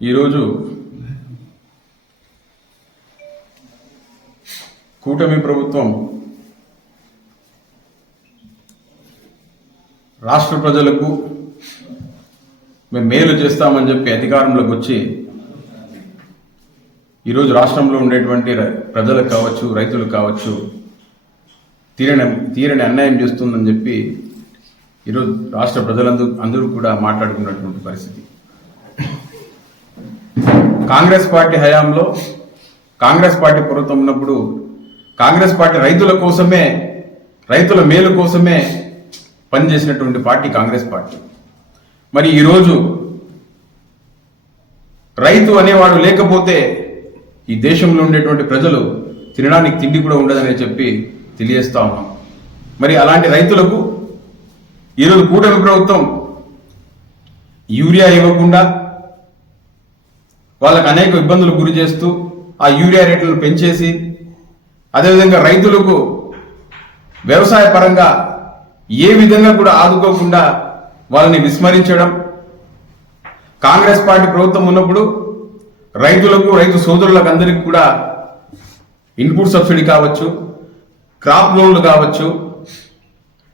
ఈరోజు కూటమి ప్రభుత్వం రాష్ట్ర ప్రజలకు మేము మేలు చేస్తామని చెప్పి అధికారంలోకి వచ్చి ఈరోజు రాష్ట్రంలో ఉండేటువంటి ప్రజలకు కావచ్చు రైతులకు కావచ్చు తీరని తీరని అన్యాయం చేస్తుందని చెప్పి ఈరోజు రాష్ట్ర ప్రజలందరూ అందరూ కూడా మాట్లాడుకున్నటువంటి పరిస్థితి. కాంగ్రెస్ పార్టీ హయాంలో కాంగ్రెస్ పార్టీ ప్రభుత్వం ఉన్నప్పుడు కాంగ్రెస్ పార్టీ రైతుల కోసమే రైతుల మేలు కోసమే పనిచేసినటువంటి పార్టీ కాంగ్రెస్ పార్టీ. మరి ఈరోజు రైతు అనేవాడు లేకపోతే ఈ దేశంలో ఉండేటువంటి ప్రజలు తినడానికి తిండి కూడా ఉండదని చెప్పి తెలియజేస్తా ఉన్నాం. మరి అలాంటి రైతులకు ఈరోజు కూటమి ప్రభుత్వం యూరియా ఇవ్వకుండా వాళ్ళకు అనేక ఇబ్బందులు గురి చేస్తూ ఆ యూరియా రేట్లను పెంచేసి అదేవిధంగా రైతులకు వ్యవసాయ పరంగా ఏ విధంగా కూడా ఆదుకోకుండా వాళ్ళని విస్మరించడం. కాంగ్రెస్ పార్టీ ప్రభుత్వం ఉన్నప్పుడు రైతులకు రైతు సోదరులకు అందరికీ కూడా ఇన్పుట్ సబ్సిడీ కావచ్చు క్రాప్ లోన్లు కావచ్చు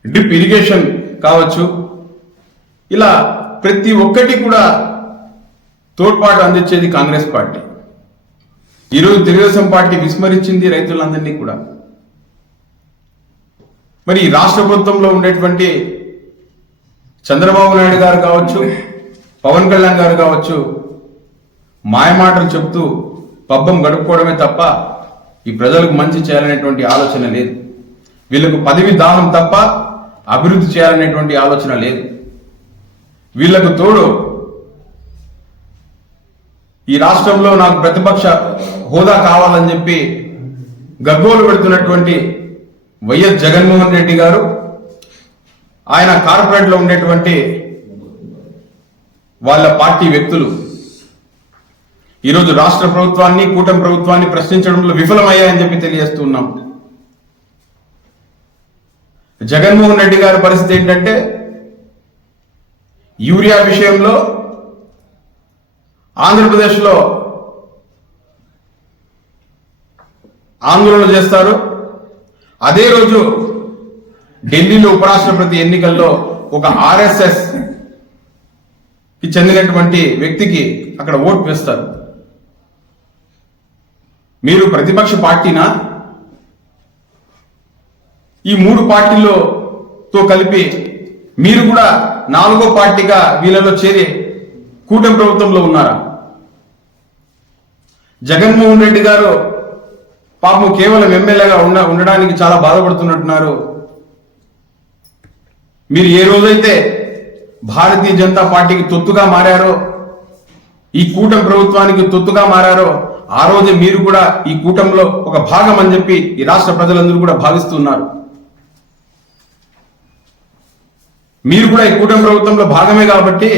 డ్రిప్ ఇరిగేషన్ కావచ్చు. ఇలా ప్రతి ఒక్కటి కూడా తోడ్పాటు అందించేది కాంగ్రెస్ పార్టీ. ఈరోజు తెలుగుదేశం పార్టీ విస్మరించింది రైతులందరినీ కూడా. మరి రాష్ట్ర ప్రభుత్వంలో ఉండేటువంటి చంద్రబాబు నాయుడు గారు కావచ్చు పవన్ కళ్యాణ్ గారు కావచ్చు మాయమాటలు చెప్తూ పబ్బం గడుపుకోవడమే తప్ప ఈ ప్రజలకు మంచి చేయాలనేటువంటి ఆలోచన లేదు. వీళ్ళకు పదవి దానం తప్ప అభివృద్ధి చేయాలనేటువంటి ఆలోచన లేదు. వీళ్ళకు తోడు ఈ రాష్ట్రంలో నాకు ప్రతిపక్ష హోదా కావాలని చెప్పి గగ్గోలు పెడుతున్నటువంటి వైఎస్ జగన్మోహన్ రెడ్డి గారు ఆయన కార్పొరేట్లో ఉండేటువంటి వాళ్ళ పార్టీ వ్యక్తులు ఈరోజు రాష్ట్ర ప్రభుత్వాన్ని కూటమి ప్రభుత్వాన్ని ప్రశ్నించడంలో విఫలమయ్యాయని చెప్పి తెలియజేస్తున్నాం. జగన్మోహన్ రెడ్డి గారి పరిస్థితి ఏంటంటే యూరియా విషయంలో ఆంధ్రప్రదేశ్లో ఆందోళన చేస్తారు. అదే రోజు ఢిల్లీలో ఉపరాష్ట్రపతి ఎన్నికల్లో ఒక ఆర్ఎస్ఎస్కి చెందినటువంటి వ్యక్తికి అక్కడ ఓటు వేస్తారు. మీరు ప్రతిపక్ష పార్టీనా? ఈ మూడు పార్టీల్లో తో కలిపి మీరు కూడా నాలుగో పార్టీగా వీళ్ళలో చేరి కూటమి ప్రభుత్వంలో ఉన్నారా? జగన్మోహన్ రెడ్డి గారు పాపం కేవలం ఎమ్మెల్యేగా ఉండ ఉండడానికి చాలా బాధపడుతున్నట్టున్నారు. మీరు ఏ రోజైతే భారతీయ జనతా పార్టీకి తొత్తుగా మారారో ఈ కూటమి ప్రభుత్వానికి తొత్తుగా మారారో ఆ రోజే మీరు కూడా ఈ కూటమిలో ఒక భాగం అని చెప్పి ఈ రాష్ట్ర ప్రజలందరూ కూడా భావిస్తున్నారు. మీరు కూడా ఈ కూటమి ప్రభుత్వంలో భాగమే కాబట్టి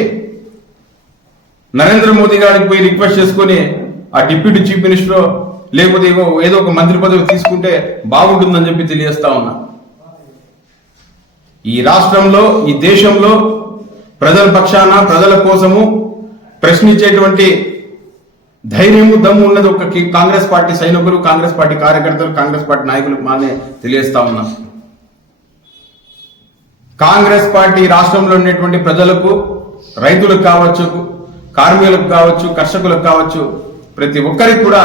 నరేంద్ర మోదీ గారికి పోయి రిక్వెస్ట్ చేసుకొని ఆ డిప్యూటీ చీఫ్ మినిస్టర్ లేకపోతే ఏమో ఏదో ఒక మంత్రి పదవి తీసుకుంటే బాగుంటుందని చెప్పి తెలియజేస్తా ఉన్నా. ఈ రాష్ట్రంలో ఈ దేశంలో ప్రజల పక్షాన ప్రజల కోసము ప్రశ్నించేటువంటి ధైర్యము దమ్ము ఉన్నది ఒక కాంగ్రెస్ పార్టీ సైనికులు కాంగ్రెస్ పార్టీ కార్యకర్తలు కాంగ్రెస్ పార్టీ నాయకులకు మానే తెలియజేస్తా ఉన్నా. కాంగ్రెస్ పార్టీ రాష్ట్రంలో ఉండేటువంటి ప్రజలకు రైతులకు కావచ్చు కార్మికులకు కావచ్చు కర్షకులకు కావచ్చు ప్రతి ఒక్కరికి కూడా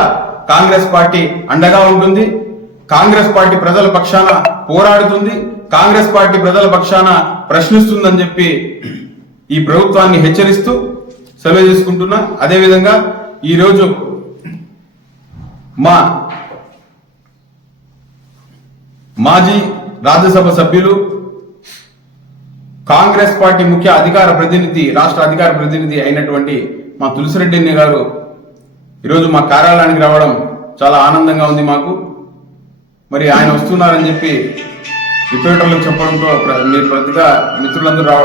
కాంగ్రెస్ పార్టీ అండగా ఉంటుంది. కాంగ్రెస్ పార్టీ ప్రజల పక్షాన పోరాడుతుంది. కాంగ్రెస్ పార్టీ ప్రజల పక్షాన ప్రశ్నిస్తుందని చెప్పి ఈ ప్రభుత్వాన్ని హెచ్చరిస్తూ సెలవు చేసుకుంటున్నా అదేవిధంగా ఈరోజు మా మాజీ రాజ్యసభ సభ్యులు కాంగ్రెస్ పార్టీ ముఖ్య అధికార ప్రతినిధి రాష్ట్ర అధికార ప్రతినిధి అయినటువంటి మా తులసిరెడ్డి గారు ఈరోజు మా కార్యాలయానికి రావడం చాలా ఆనందంగా ఉంది మాకు. మరి ఆయన వస్తున్నారని చెప్పి రిపోర్టర్లకు చెప్పడంతో మీరు ప్రతిగా మిత్రులందరూ రావ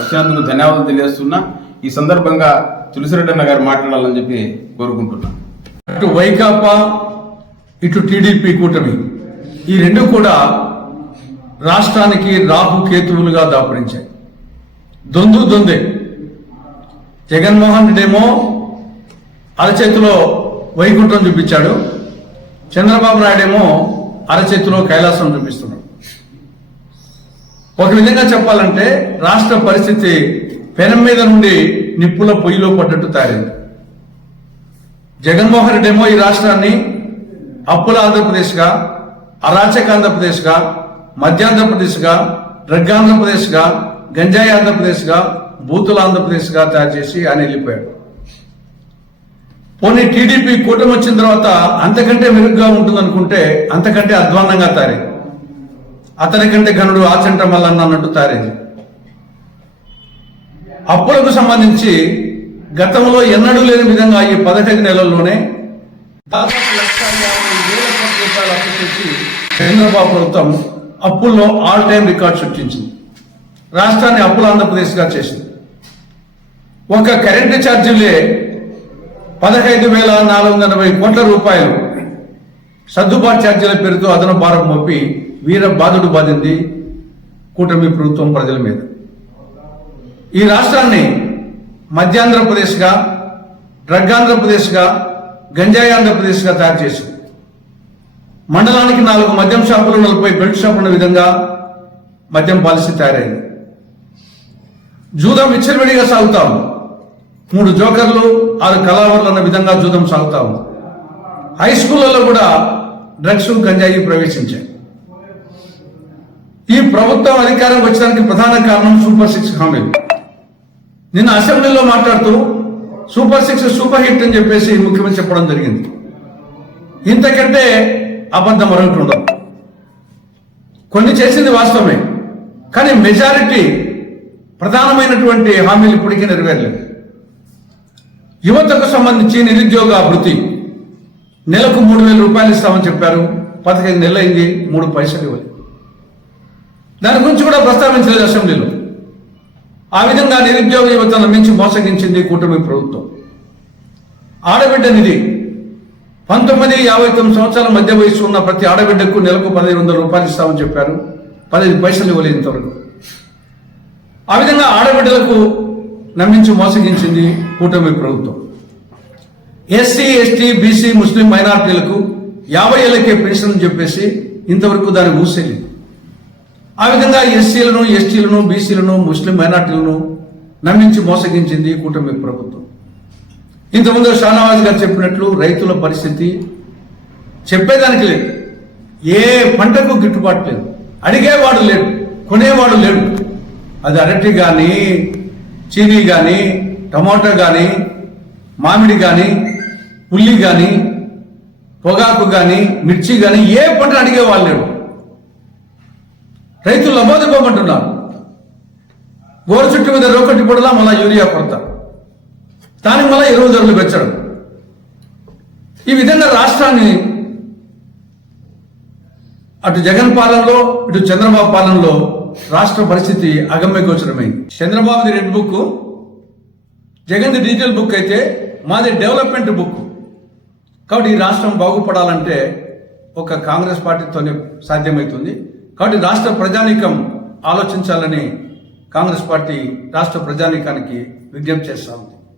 వచ్చినందుకు ధన్యవాదాలు తెలియజేస్తున్నా. ఈ సందర్భంగా తులసిరెడ్డి అన్న గారు మాట్లాడాలని చెప్పి కోరుకుంటున్నా. అటు వైకాపా ఇటు టీడీపీ కూటమి. ఈ రెండు కూడా రాష్ట్రానికి రాహు కేతువులుగా దాపురించాయి. దొందు దొందే. జగన్మోహన్ రెడ్డి ఏమో అరచేతిలో వైకుంఠం చూపించాడు. చంద్రబాబు నాయుడేమో అరచేతిలో కైలాసం చూపిస్తున్నాడు. ఒక విధంగా చెప్పాలంటే రాష్ట్ర పరిస్థితి పెనం మీద నుండి నిప్పుల పొయ్యిలో పడ్డట్టు తయారైంది. జగన్మోహన్ రెడ్డి ఏమో ఈ రాష్ట్రాన్ని అప్పుల ఆంధ్రప్రదేశ్గా అరాచక ఆంధ్రప్రదేశ్గా మధ్యాంధ్రప్రదేశ్గా డ్రగ్ ఆంధ్రప్రదేశ్గా గంజాయి ఆంధ్రప్రదేశ్గా బూతుల ఆంధ్రప్రదేశ్గా తయారు చేసి ఆయన వెళ్ళిపోయాడు. పోనీ టీడీపీ కూటమి వచ్చిన తర్వాత అంతకంటే మెరుగ్గా ఉంటుందనుకుంటే అంతకంటే అధ్వాన్నంగా తారింది అతని కంటే ఘనుడు ఆచంట మల్లన్న అన్నట్టు తారింది అప్పులకు సంబంధించి గతంలో ఎన్నడూ లేని విధంగా ఈ పదహైదు నెలల్లోనే దాదాపు లక్ష యాభై వేల కోట్ల రూపాయలు అప్పు చేసి చంద్రబాబు ప్రభుత్వం అప్పుల్లో ఆల్ టైం రికార్డ్ సృష్టించింది. రాష్ట్రాన్ని అప్పుల ఆంధ్రప్రదేశ్గా చేసింది. ఒక కరెంటు ఛార్జీలే పదహైదు వేల నాలుగు వందల ఎనభై కోట్ల రూపాయలు సర్దుబాటు ఛార్జీల పేరుతో అదన భారం మోపి వీర బాధుడు బాధింది కూటమి ప్రభుత్వం ప్రజల మీద. ఈ రాష్ట్రాన్ని మధ్యాంధ్రప్రదేశ్గా డ్రగ్ ఆంధ్రప్రదేశ్గా గంజాయి ఆంధ్రప్రదేశ్గా తయారు చేసింది. మండలానికి నాలుగు మద్యం షాపులు నలభై బెల్ట్ షాపులు ఉన్న విధంగా మద్యం పాలసీ తయారైంది. జూదం విచ్చలవిడిగా సాగుతా ఉంది. మూడు జోకర్లు ఆరు కళావర్లు అన్న విధంగా జూదం సాగుతా ఉంది. హై స్కూళ్ళలో కూడా డ్రగ్స్ గంజాయి ప్రవేశించాయి. ఈ ప్రభుత్వం అధికారం వచ్చడానికి ప్రధాన కారణం సూపర్ సిక్స్ హామీలు. నిన్న అసెంబ్లీలో మాట్లాడుతూ సూపర్ సిక్స్ సూపర్ హిట్ అని చెప్పేసి ముఖ్యమంత్రి చెప్పడం జరిగింది. ఇంతకంటే అబద్ధం మరొకటి ఉండదు కొన్ని చేసింది వాస్తవమే కానీ మెజారిటీ ప్రధానమైనటువంటి హామీలు ఇప్పటికీ నెరవేరలేదు. యువతకు సంబంధించి నిరుద్యోగ అభివృద్ధి నెలకు మూడు వేల రూపాయలు ఇస్తామని చెప్పారు పదహైదు నెలలు అయింది మూడు పైసలు ఇవ్వాలి దాని గురించి కూడా ప్రస్తావించలేదు అసెంబ్లీలో. ఆ విధంగా నిరుద్యోగ యువతను మించి మోసగించింది కూటమి ప్రభుత్వం. ఆడబిడ్డ నిధి పంతొమ్మిది యాభై తొమ్మిది సంవత్సరాల మధ్య వయసు ఉన్న ప్రతి ఆడబిడ్డకు నెలకు పదిహేను వందల రూపాయలు ఇస్తామని చెప్పారు. పదిహేను పైసలు ఇవ్వలేదు ఇంతవరకు. ఆ విధంగా ఆడబిడ్డలకు నమ్మించి మోసగించింది కూటమి ప్రభుత్వం. ఎస్సీ ఎస్టీ బీసీ ముస్లిం మైనార్టీలకు యాభై ఏళ్ళకే పెన్షన్ అని చెప్పేసి ఇంతవరకు దాన్ని ఊసేది ఆ విధంగా ఎస్సీలను ఎస్టీలను బీసీలను ముస్లిం మైనార్టీలను నమ్మించి మోసగించింది కూటమి ప్రభుత్వం. ఇంతకుముందు షానవాజ్ గారు చెప్పినట్లు రైతుల పరిస్థితి చెప్పేదానికి లేదు. ఏ పంటకు గిట్టుబాటు లేదు. అడిగేవాడు లేడు. కొనేవాడు లేడు. అది అరటి కానీ చీనీ కానీ టమాటో కానీ మామిడి కానీ ఉల్లి కానీ పొగాకు కానీ మిర్చి కానీ ఏ పంట అడిగేవాళ్ళు లేడు రైతులు లబోదిపోమంటున్నారు గోరు చుట్టూ మీద రోకటి పొడలా మళ్ళా యూరియా కొడతారు దానికి మళ్ళీ ఎరువు ధరలు పెంచడం. ఈ విధంగా రాష్ట్రాన్ని అటు జగన్ పాలనలో ఇటు చంద్రబాబు పాలనలో రాష్ట్ర పరిస్థితి అగమ్య గోచరమైంది చంద్రబాబుది రెడ్ బుక్ జగన్ది డిజిటల్ బుక్ అయితే మాది డెవలప్మెంట్ బుక్. కాబట్టి ఈ రాష్ట్రం బాగుపడాలంటే ఒక కాంగ్రెస్ పార్టీతోనే సాధ్యమవుతుంది కాబట్టి రాష్ట్ర ప్రజానీకం ఆలోచించాలని కాంగ్రెస్ పార్టీ రాష్ట్ర ప్రజానీకానికి విజ్ఞప్తి చేస్తా ఉంది.